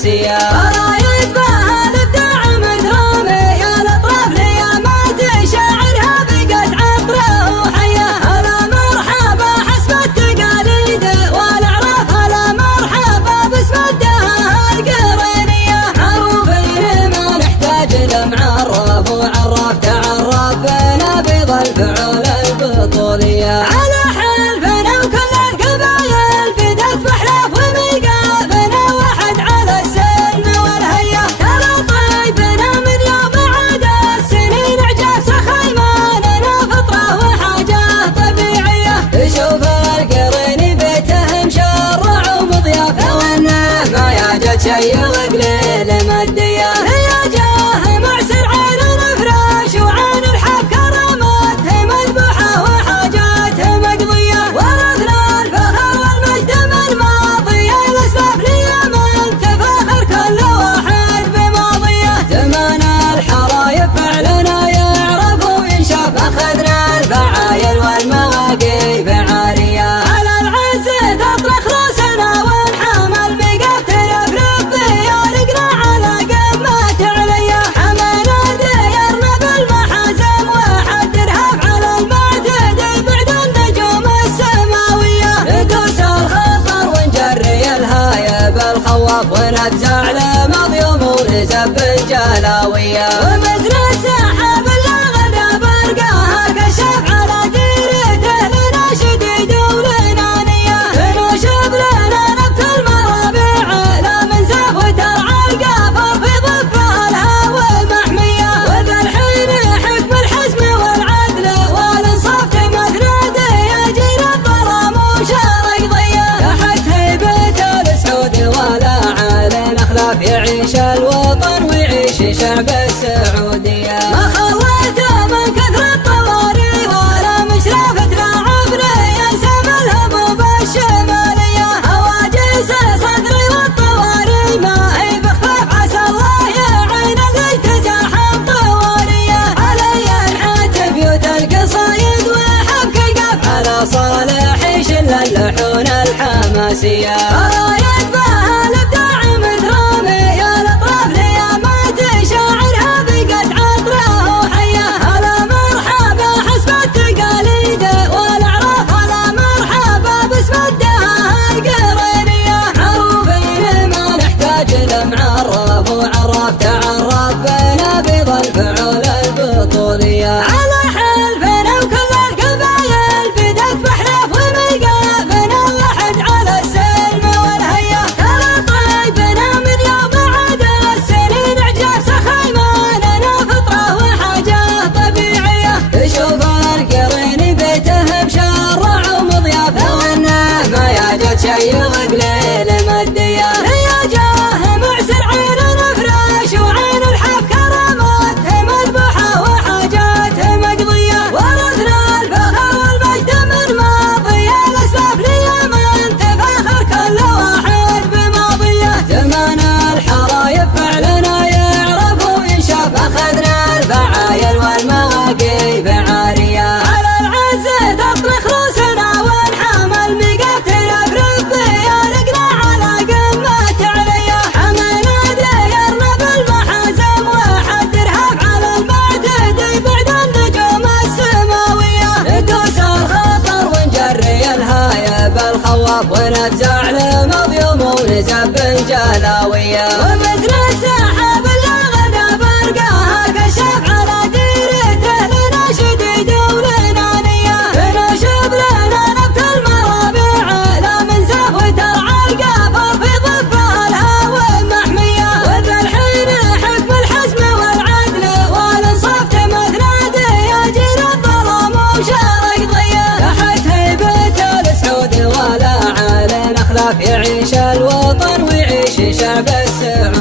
الحماسية. رايد بها الابداع مدرومي الاطراف ليامات شاعرها بقت عطره وحيه. هلا مرحبا حسب التقاليد والاعراف، هلا مرحبا باسم الدهاء القرينيه. معروفين ما نحتاج لمعرف وعراف تعرف بنا بيض الفعول البطوليه. على حلفنا وكل القبايل بدت بحلاف وميقافنا واحد على السلم والهيه. ترى طيبنا من يوم عاد السنين عجاف سخيماننا فطره وحاجه طبيعيه. شوف القرين بيته مشرع ومضيافه وانه ما يعجل شي وقليل ماديه. يا جاه معسر عين الفراش وعين الحب كراماته مذبوحه وحاجاته مقضيه. ورثنا الفخر والمجد من ماضيه الاسلاف ليمن تفاخر كل واحد بماضيه. زمان الحرايب فعلنا يعرف وينشاف، اخذنا الفعايل والمواقف عاليه. على العز تطرخ راسنا ونحمل مقاف تلفلف بيارقنا على قمة عليا. حمينا ديارنا بالمحازم واحد درهف على المعتدي بعد النجوم السماويه. ندوس الخطر ونجري الهايب الخواف ونفزع لمضيوم ونزب الجلاويه. ومثل السحاب اللي غدا برقاها كشف على ديرته لنا شديد ولنا نيه. نوشب لنا نبت المرابع لا من زاف وترعى القافر في ضفها الهوى المحميه. وذا الحين حكم الحزم والعدل والانصاف تمثل يجير الظلام وشارق ضيه. تحت هيبه السعود ولا على الاخلاف يعيش الوطن ويعيش شعب السعوديه. ما خليته من كثر الطواري ولا مشرفة لعبنا ينسم الهموم الشماليه. هواجس صدري والطواري ما هي بخفاف عسى الله يعين اللي تزاحم طواريه. علي انحت بيوت القصايد وحبك القاف على صالح شل اللحون الحماسيه. رايد بها الابداع مدرومي الاطراف ليامات شاعرها بقت عطره وحيه. هلا مرحبا حسب التقاليد والاعراف، هلا مرحبا باسم الدهاء القرينيه. معروفين ما نحتاج لمعرف وعراف تعرف بنا بيض الفعول البطوليه. على حلفنا وكل القبايل بدت بحلاف وميقافنا واحد على السلم والهيه. ترى طيبنا من يوم عاد السنين عجاف سخيماننا فطره وحاجه طبيعيه. شوف القرين بيته مشرع ومضيافه وانه ما يعجل شي وقليل ماديه. يا جاه معسر عين الفراش وعين الحب كراماته مذبوحه وحاجاته مقضيه. ورثنا الفخر والمجد من ماضيه الاسلاف ليمن تفاخر كل واحد بماضيه. زمان الحرايب فعلنا يعرف وينشاف، اخذنا الفعايل والمواقف عاليه. على العز تطرخ روسنا ونحمل مقاف تلفلف بيارقنا على قمة عليا. حمينا ديارنا بالمحازم واحد درهف على المعتدي بعد النجوم السماويه. ندوس الخطر ونجري الهايب الخواف ونفزع لمضيوم ونزب الجلاويه. ومثل السحاب اللي غدا برقاها كشف على ديرته لنا شديد ولنا نيه. نوشب لنا نبت المرابع لا من زاف وترعى القافر في ضفها الهوى المحميه. وذا الحين حكم الحزم والعدل والانصاف تمثل يجير الظلام وشارق ضيه. تحت هيبه السعود ولا على الاخلاف يعيش الوطن ويعيش شعب السعوديه.